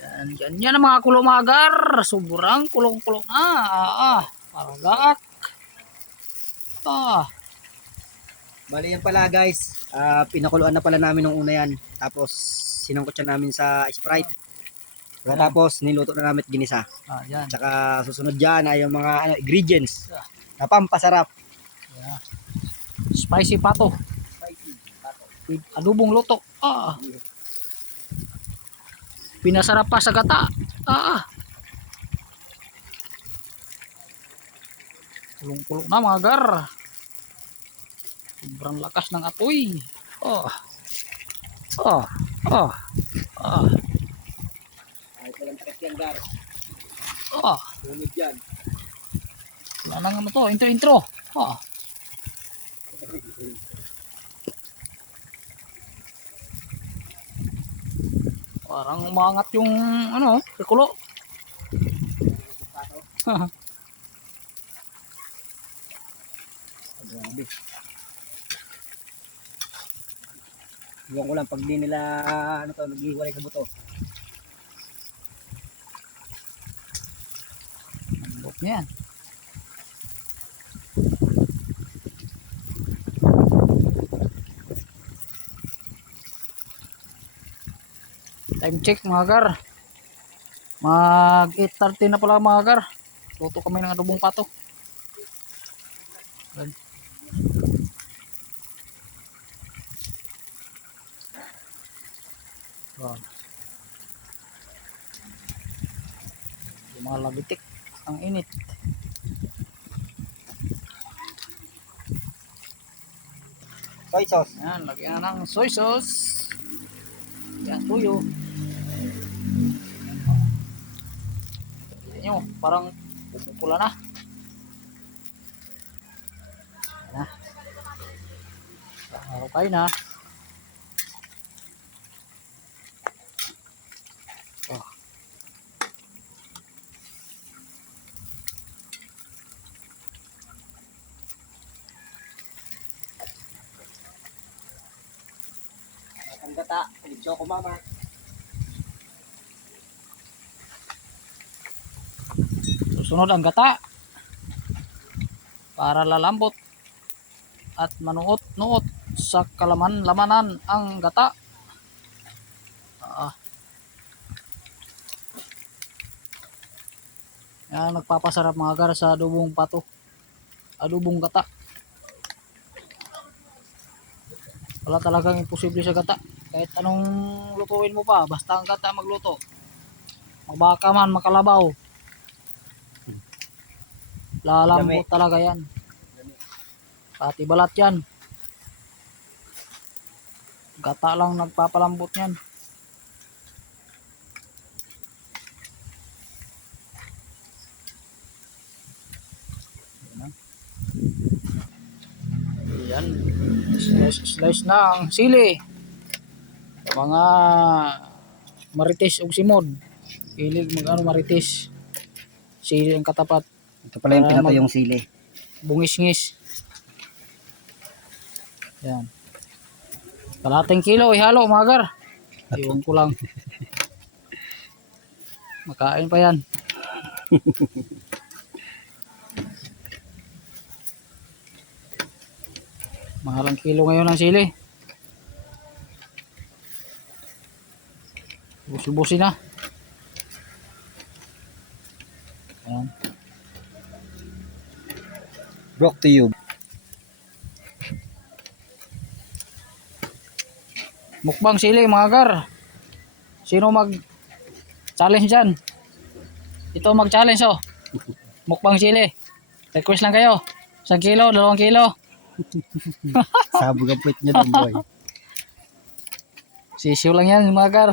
Yan ang mga kulumagar. Sobrang kulong-kulong na. Paragaak. Bali yan pala guys. Pinakuluan na pala namin nung una yan. Tapos sinangkot siya namin sa Sprite. Tapos niluto na namin at ginisa. Yan. Tsaka susunod dyan ay yung mga ingredients na pampasarap. Yeah. Spicy pato. With adobong luto. Pinasarap pa sa gata. Kulong-kulong na mga gar. Sobrang lakas ng apoy. Ay, walang takip yan gar. Sunod dyan. Wala na nga to. Intro. Parang umangat yung rekulo. Grabe. Iwan ko lang pag di nila naghiwalay sa buto. Lambot niya yan. Time check mga gar. Mag 8:30 na pala mga gar. Luto kami ng adobong pato. Yung mga labitik ang init. Soy sauce. Yan, lagyan ng soy sauce. Yan, tuyo. Yan nyo, parang pupula na. Yan na. Okay na. Ang gata. Pilipso ko mama. Susunod ang gata. Para lalambot at manuot-nuot sa lamanan ang gata. Yan, nagpapasarap mga gar sa adobong pato. Adobong gata. Wala talagang imposible sa gata. Kahit anong lutuin mo pa, basta ang gata magluto. Magbaka man, makalabaw. Lalambot talaga yan. Pati balat yan. Gata lang nagpapalambot yan. Yan. Slice na ang sili. Mga marites ug simod. Hilig marites. Sili ang katapat. Ito pala yung pinatuyong sili. Bungis-ngis. Yan. Kalating kilo ihalo mga gar. Iwan ko lang. Makain pa yan. Mahalang kilo ngayon ang sili. Busi-busi na. Ayan. Brought to you. Mukbang sili mga gar. Sino mag-challenge dyan? Ito mag-challenge Mukbang sili. Request lang kayo. 1 kilo, 2 kilo. Sabog ang puwit niya doon boy. Sisiw lang yan mga gar.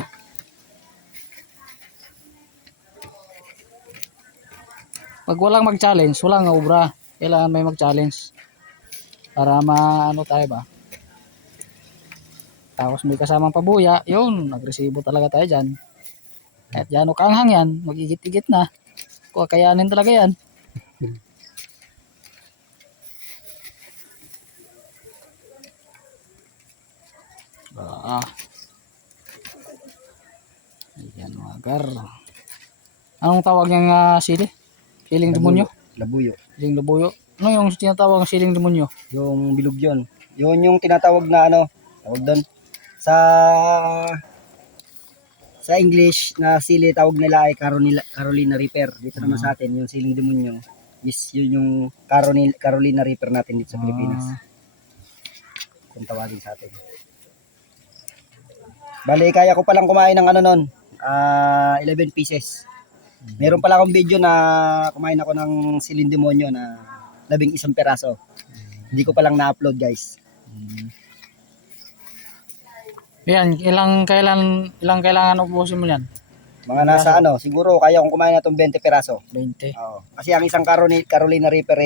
Pag walang mag-challenge, walang obra. Kailangan may mag-challenge. Para maano tayo ba? Tapos may kasamang pabuya, yun, nagresibo talaga tayo dyan. Kahit dyan o kaanghang yan, mag-igit-igit na. Kakayanin talaga yan. Ayan mga Agar. Anong tawag niyang sili? Siling demonyo? Labuyo. Siling labuyo. Ano yung tinatawag ng siling demonyo? Yung bilog yun. Yun yung tinatawag na ano, tawag doon. Sa English na sili tawag nila ay Carolina Reaper. Dito naman sa atin yung siling demonyo is yun yung Carolina Reaper natin dito sa Pilipinas. Kung tawagin sa atin. Bali, kaya ko palang kumain ng ano nun, 11 pieces. Meron pala akong video na kumain ako ng siling demonyo na 11 peraso. Hindi ko palang na-upload, guys. Yan, ilang kailangan ubusin mo yan? Mga nasa ano, siguro kaya kong kumain na itong 20 peraso. 20. Oo. Kasi ang isang Carolina Reaper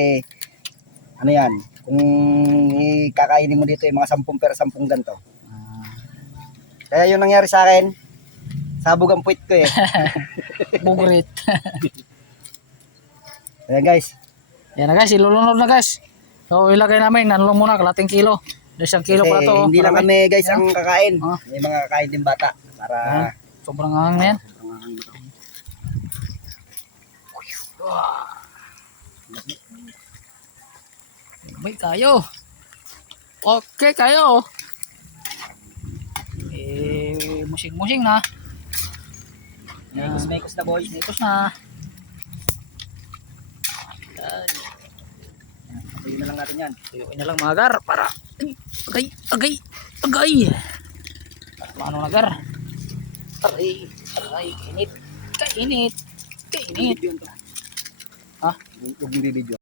ano yan, kung kakainin mo dito yung mga 10 ganito. Kaya yung nangyari sa akin, sabog ang puwit ko eh. Bugrit. Ayan guys. Yan na guys, ilulunod na guys. So ilagay namin, ano lang muna, kalating kilo. 1 kilo Kasi pala to. hindi lang kami guys ang kakain. Ah. May mga kakain din bata. Para Sobrang hangin na yan. May kayo. Okay kayo. Musing-musing na. Mekos na boys. Ikos na. Patuloy na lang natin yan. Tuyuin na lang mga gar para agay. Paano na gar? Aray, kainit. Yun to. Ha? Yung video.